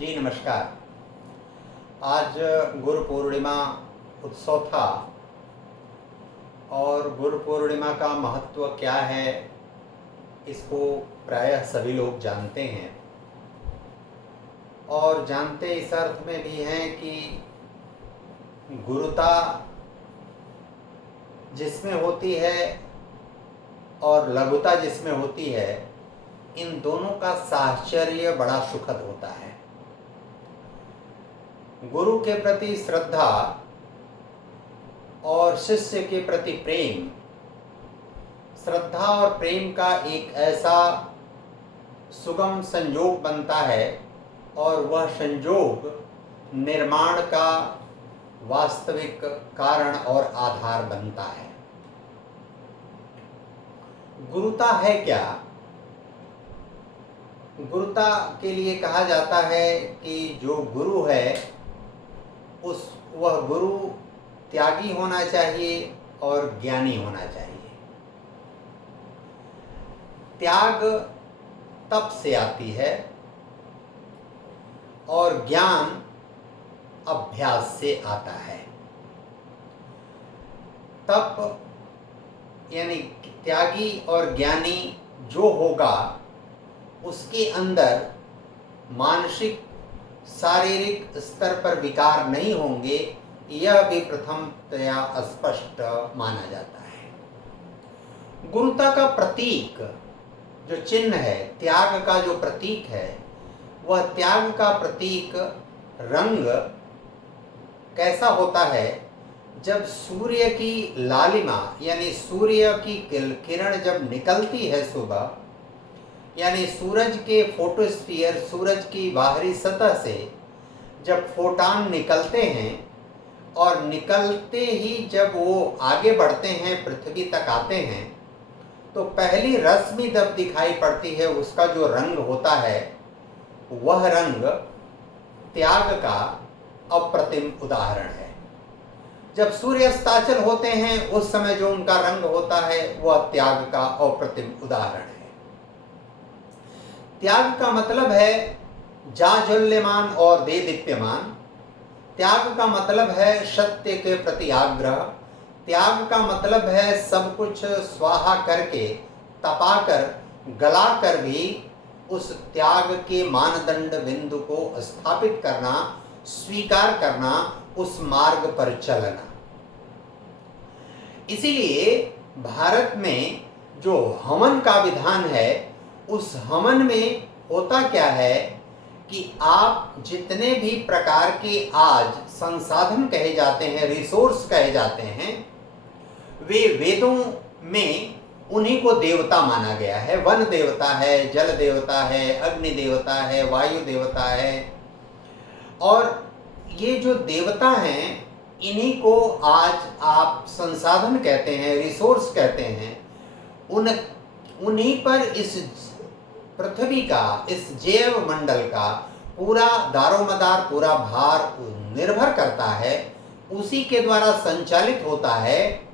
जी नमस्कार। आज गुरु पूर्णिमा उत्सव था और गुरु पूर्णिमा का महत्व क्या है इसको प्रायः सभी लोग जानते हैं और जानते इस अर्थ में भी हैं कि गुरुता जिसमें होती है और लघुता जिसमें होती है, इन दोनों का साहचर्य बड़ा सुखद होता है। गुरु के प्रति श्रद्धा और शिष्य के प्रति प्रेम, श्रद्धा और प्रेम का एक ऐसा सुगम संयोग बनता है और वह संयोग निर्माण का वास्तविक कारण और आधार बनता है। गुरुता है क्या? गुरुता के लिए कहा जाता है कि जो गुरु है वह गुरु त्यागी होना चाहिए और ज्ञानी होना चाहिए। त्याग तप से आती है और ज्ञान अभ्यास से आता है। तप यानी त्यागी और ज्ञानी जो होगा उसके अंदर मानसिक शारीरिक स्तर पर विकार नहीं होंगे, यह भी प्रथमतया स्पष्ट माना जाता है। गुरुता का प्रतीक जो चिन्ह है, त्याग का जो प्रतीक है, वह त्याग का प्रतीक रंग कैसा होता है? जब सूर्य की लालिमा यानी सूर्य की किरण जब निकलती है सुबह, यानी सूरज के फोटोस्फीयर, सूरज की बाहरी सतह से जब फोटान निकलते हैं और निकलते ही जब वो आगे बढ़ते हैं, पृथ्वी तक आते हैं, तो पहली रश्मि जब दिखाई पड़ती है उसका जो रंग होता है वह रंग त्याग का अप्रतिम उदाहरण है। जब सूर्यास्ताचल होते हैं उस समय जो उनका रंग होता है वह त्याग का अप्रतिम उदाहरण है। त्याग का मतलब है जाज्वल्यमान और दे दीप्यमान। त्याग का मतलब है सत्य के प्रति आग्रह। त्याग का मतलब है सब कुछ स्वाहा करके, तपाकर, गलाकर भी उस त्याग के मानदंड बिंदु को स्थापित करना, स्वीकार करना, उस मार्ग पर चलना। इसीलिए भारत में जो हवन का विधान है, उस हवन में होता क्या है कि आप जितने भी प्रकार के आज संसाधन कहे जाते हैं, रिसोर्स कहे जाते हैं, वे वेदों में उन्हीं को देवता माना गया है। वन देवता है, जल देवता है, अग्नि देवता है, वायु देवता है। और ये जो देवता हैं, इन्हीं को आज आप संसाधन कहते हैं, रिसोर्स कहते हैं। उन्हीं पर इस पृथ्वी का, इस जैव मंडल का पूरा दारोमदार, पूरा भार निर्भर करता है, उसी के द्वारा संचालित होता है।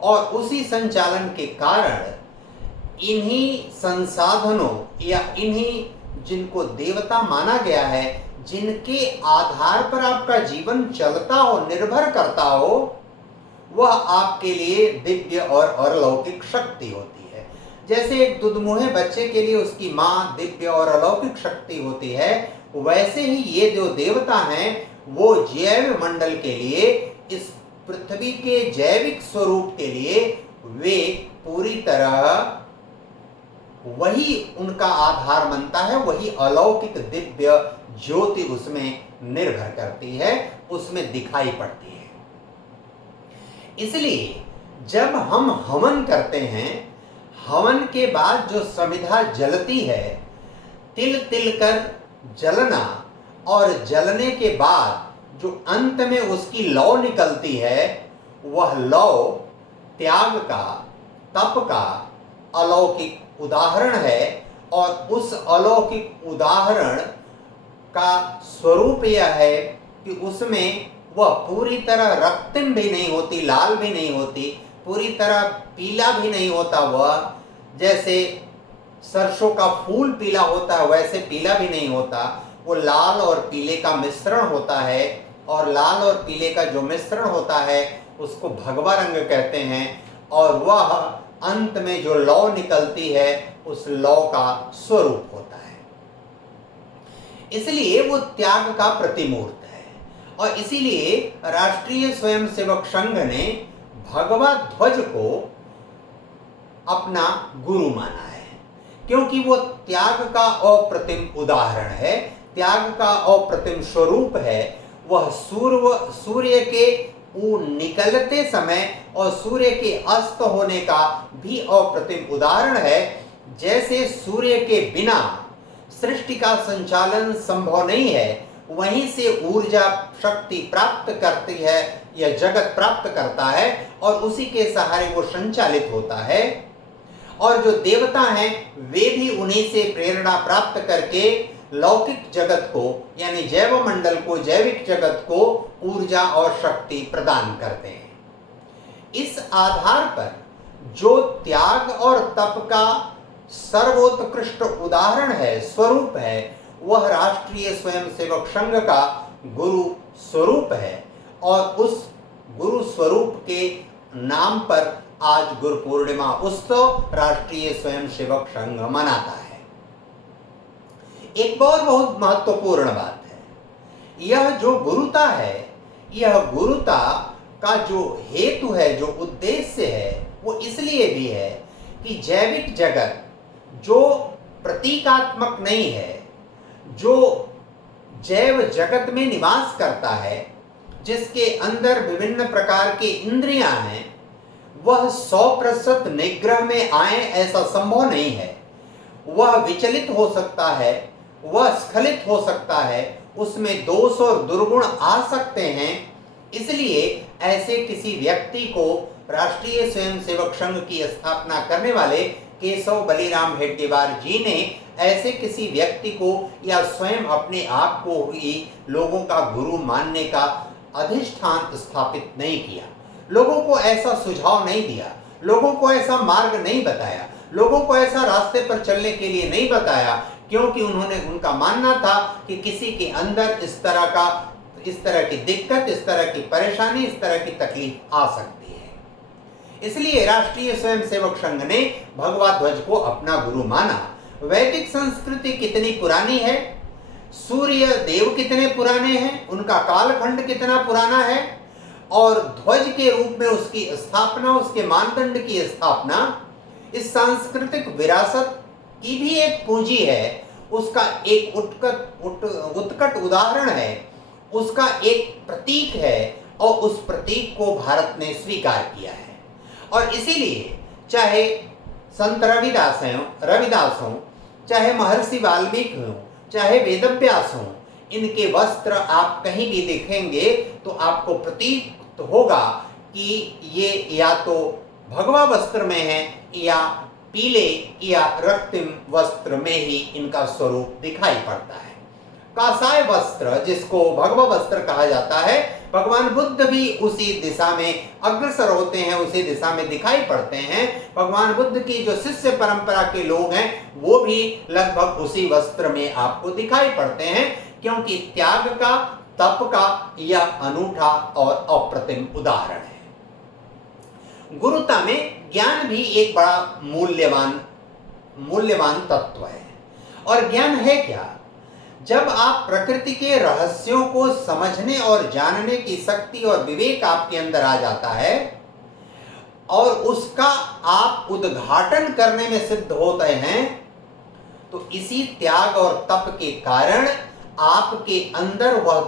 और उसी संचालन के कारण इन्हीं संसाधनों या इन्हीं जिनको देवता माना गया है, जिनके आधार पर आपका जीवन चलता हो, निर्भर करता हो, वह आपके लिए दिव्य और अलौकिक शक्ति होती है। जैसे एक दुधमुहे बच्चे के लिए उसकी माँ दिव्य और अलौकिक शक्ति होती है, वैसे ही ये जो देवता हैं वो जैव मंडल के लिए, इस पृथ्वी के जैविक स्वरूप के लिए वे पूरी तरह वही उनका आधार बनता है, वही अलौकिक दिव्य ज्योति उसमें निर्भर करती है, उसमें दिखाई पड़ती है। इसलिए जब हम हवन करते हैं, हवन के बाद जो समिधा जलती है, तिल तिल कर जलना, और जलने के बाद जो अंत में उसकी लौ निकलती है, वह लौ त्याग का, तप का अलौकिक उदाहरण है। और उस अलौकिक उदाहरण का स्वरूप यह है कि उसमें वह पूरी तरह रक्तिम भी नहीं होती, लाल भी नहीं होती, पूरी तरह पीला भी नहीं होता। वह जैसे सरसों का फूल पीला होता है वैसे पीला भी नहीं होता, वो लाल और पीले का मिश्रण होता है, और लाल और पीले का जो मिश्रण होता है उसको भगवा रंग कहते हैं, और वह अंत में जो लौ निकलती है उस लौ का स्वरूप होता है। इसलिए वो त्याग का प्रतिमूर्त है, और इसीलिए राष्ट्रीय स्वयंसेवक संघ ने भगवा ध्वज को अपना गुरु माना है, क्योंकि वो त्याग का अप्रतिम उदाहरण है, त्याग का अप्रतिम स्वरूप है। वह सूर्य के निकलते समय और सूर्य के अस्त होने का भी अप्रतिम उदाहरण है। जैसे सूर्य के बिना सृष्टि का संचालन संभव नहीं है, वहीं से ऊर्जा शक्ति प्राप्त करती है, यह जगत प्राप्त करता है और उसी के सहारे वो संचालित होता है। और जो देवता हैं वे भी उन्हीं से प्रेरणा प्राप्त करके लौकिक जगत को यानी जैव मंडल को, जैविक जगत को ऊर्जा और शक्ति प्रदान करते हैं। इस आधार पर जो त्याग और तप का सर्वोत्कृष्ट उदाहरण है, स्वरूप है, वह राष्ट्रीय स्वयंसेवक संघ का गुरु स्वरूप है, और उस गुरु स्वरूप के नाम पर आज गुरु पूर्णिमा उत्सव राष्ट्रीय स्वयंसेवक संघ मनाता है। एक और बहुत महत्वपूर्ण बात है, यह जो गुरुता है, यह गुरुता का जो हेतु है, जो उद्देश्य है, वो इसलिए भी है कि जैविक जगत जो प्रतीकात्मक नहीं है, जो जैव जगत में निवास करता है, जिसके अंदर विभिन्न प्रकार के इंद्रियां हैं, वह 100% निग्रह में आए ऐसा संभव नहीं है। वह विचलित हो सकता है, वह स्खलित हो सकता है, उसमें दोष और दुर्गुण आ सकते हैं। इसलिए ऐसे किसी व्यक्ति को राष्ट्रीय स्वयंसेवक संघ की स्थापना करने वाले केशव बलिराम हेडगेवार जी ने ऐसे किसी व्यक्ति को या स्वयं अपने आप को ही लोगों का गुरु मानने का अधिष्ठान स्थापित नहीं किया, लोगों को ऐसा सुझाव नहीं दिया, लोगों को ऐसा मार्ग नहीं बताया, लोगों को ऐसा रास्ते पर चलने के लिए नहीं बताया, क्योंकि उनका मानना था कि किसी के अंदर इस तरह की दिक्कत, इस तरह की परेशानी, इस तरह की तकलीफ आ सकती है। इसलिए राष्ट्रीय स्वयंसेवक संघ ने भगवा ध्वज को अपना गुरु माना। वैदिक संस्कृति कितनी पुरानी है, सूर्य देव कितने पुराने हैं, उनका कालखंड कितना पुराना है, और ध्वज के रूप में उसकी स्थापना, उसके मानदंड की स्थापना इस सांस्कृतिक विरासत की भी एक पूंजी है, उसका एक उत्कट उदाहरण है, उसका एक प्रतीक है, और उस प्रतीक को भारत ने स्वीकार किया है। और इसीलिए चाहे संत रविदास हों, चाहे महर्षि वाल्मीकि हों, चाहे वेदव्यास हों, इनके वस्त्र आप कहीं भी देखेंगे तो आपको प्रतीक होगा कि ये या तो भगवा वस्त्र में है या पीले या रक्तिम वस्त्र में ही इनका स्वरूप दिखाई पड़ता है। कासाय वस्त्र जिसको भगवा वस्त्र कहा जाता है, भगवान बुद्ध भी उसी दिशा में अग्रसर होते हैं, उसी दिशा में दिखाई पड़ते हैं। भगवान बुद्ध की जो शिष्य परंपरा के लोग हैं वो भी लगभग उसी वस्त्र में आपको दिखाई पड़ते हैं, क्योंकि त्याग का, तप का यह अनूठा और अप्रतिम उदाहरण है। गुरुता में ज्ञान भी एक बड़ा मूल्यवान तत्व है। और ज्ञान है क्या? जब आप प्रकृति के रहस्यों को समझने और जानने की शक्ति और विवेक आपके अंदर आ जाता है और उसका आप उद्घाटन करने में सिद्ध होते हैं, तो इसी त्याग और तप के कारण आपके अंदर वह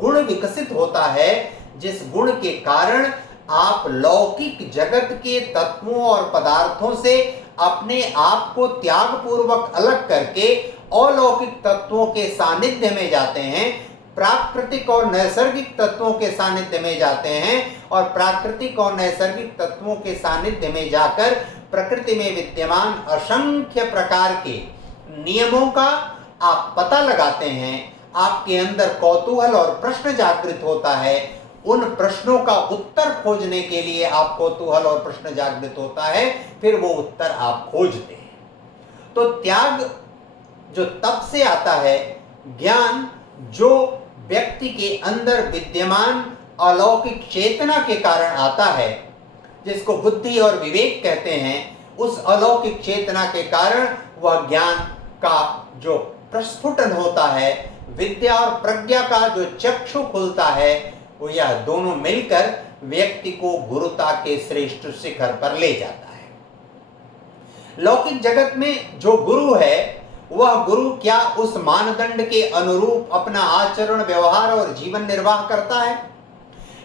गुण विकसित होता है, जिस गुण के कारण आप लौकिक जगत के तत्वों और पदार्थों से अपने आप को त्याग पूर्वक अलग करके अलौकिक तत्वों के सानिध्य में जाते हैं, प्राकृतिक और नैसर्गिक तत्वों के सानिध्य में जाते हैं, और प्राकृतिक और नैसर्गिक तत्वों के सानिध्य में जाकर प्रकृति में विद्यमान असंख्य प्रकार के नियमों का आप पता लगाते हैं। आपके अंदर कौतूहल और प्रश्न जागृत होता है, उन प्रश्नों का उत्तर खोजने के लिए आप कौतूहल और प्रश्न जागृत होता है, फिर वो उत्तर आप खोजते हैं। तो त्याग जो तप से आता है ज्ञान जो व्यक्ति के अंदर विद्यमान अलौकिक चेतना के कारण आता है, जिसको बुद्धि और विवेक कहते हैं, उस अलौकिक चेतना के कारण वह ज्ञान का जो प्रस्फुटन होता है, विद्या और प्रज्ञा का जो चक्षु खुलता है, वो यह दोनों मिलकर व्यक्ति को गुरुता के श्रेष्ठ शिखर पर ले जाता है। लौकिक जगत में जो गुरु है, वह गुरु क्या उस मानदंड के अनुरूप अपना आचरण, व्यवहार और जीवन निर्वाह करता है?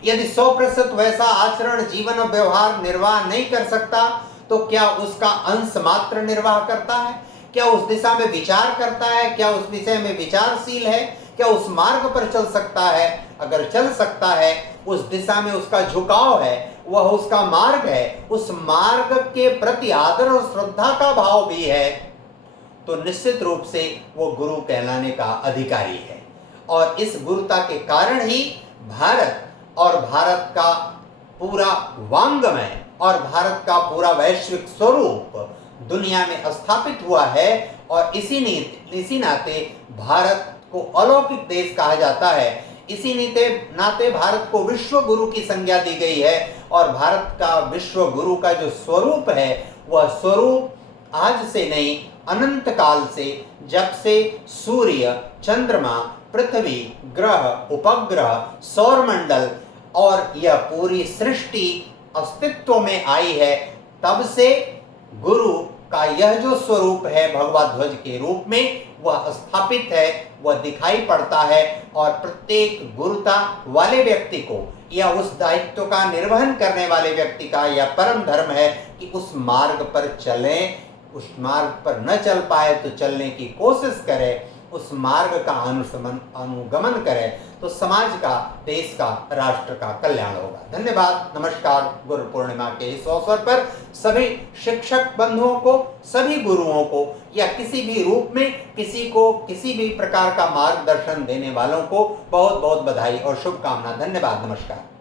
यदि 100% वैसा आचरण, जीवन और व्यवहार निर्वाह नहीं कर सकता, तो क्या उसका अंश मात्र निर्वाह करता है? क्या उस दिशा में विचार करता है? क्या उस विषय में विचारशील है? क्या उस मार्ग पर चल सकता है? अगर चल सकता है, उस दिशा में उसका झुकाव है, वह उसका मार्ग है, उस मार्ग के प्रति आदर और श्रद्धा का भाव भी है, तो निश्चित रूप से वो गुरु कहलाने का अधिकारी है। और इस गुरुता के कारण ही भारत और भारत का पूरा वांग्मय और भारत का पूरा वैश्विक स्वरूप दुनिया में स्थापित हुआ है। और इसी नाते भारत को अलौकिक देश कहा जाता है। इसी नाते भारत को विश्व गुरु की संज्ञा दी गई है। और भारत का विश्व गुरु का जो स्वरूप है, वह स्वरूप आज से नहीं, अनंत काल से, जब से सूर्य, चंद्रमा, पृथ्वी, ग्रह, उपग्रह, सौरमंडल और यह पूरी सृष्टि अस्तित्व में आई है, तब से गुरु का यह जो स्वरूप है भगवा ध्वज के रूप में, वह स्थापित है, वह दिखाई पड़ता है। और प्रत्येक गुरुता वाले व्यक्ति को या उस दायित्व का निर्वहन करने वाले व्यक्ति का यह परम धर्म है कि उस मार्ग पर चलें। उस मार्ग पर न चल पाए तो चलने की कोशिश करें, उस मार्ग का अनुगमन करें, तो समाज का, देश का, राष्ट्र का कल्याण होगा। धन्यवाद, नमस्कार। गुरु पूर्णिमा के इस अवसर पर सभी शिक्षक बंधुओं को, सभी गुरुओं को या किसी भी रूप में किसी को किसी भी प्रकार का मार्गदर्शन देने वालों को बहुत बहुत बधाई और शुभकामना। धन्यवाद, नमस्कार।